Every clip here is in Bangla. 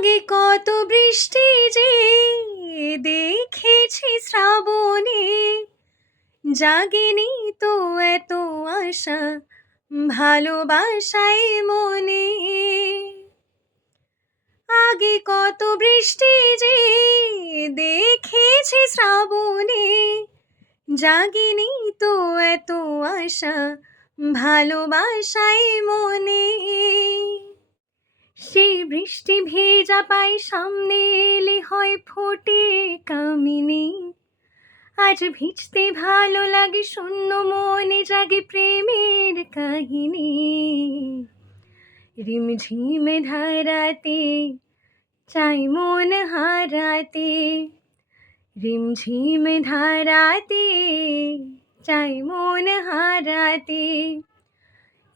আগে কত বৃষ্টি যে দেখেছি শ্রাবণে, জাগেনি তো এত আশা ভালোবাসায় মনে। আগে কত বৃষ্টি যে দেখেছি শ্রাবণে, জাগেনি তো এত আশা ভালোবাসায় মনে। সেই বৃষ্টি ভেজা পাই সামনে এলে হয় ফোটে কামিনী। আজ ভিজতে ভালো লাগে শূন্য মনে জাগে প্রেমের কাহিনী। রিমঝিম ধারাতে চাই মন হারাতে, রিমঝিম ধারাতে চাই মন হারাতে।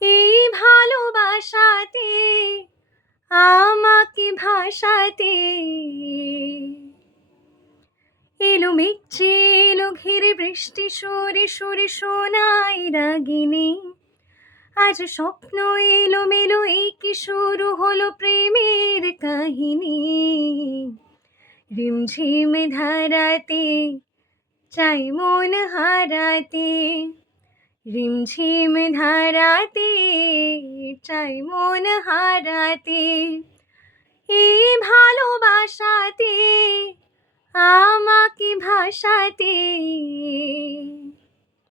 এই ভালোবাসাতে আমাকে ভাসাতে, এলো মেঘ এলো ঘিরে বৃষ্টি সরে সরে শোনাই রাগিনী। আজ স্বপ্ন এলো মেলো এই কি শুরু হলো প্রেমের কাহিনী। রিমঝিম ধারাতে চাই মন হারাতে, রিমঝিম ধারাতে চাই মন হারাতে। এই ভালোবাসাতে আমাকে ভাসাতে।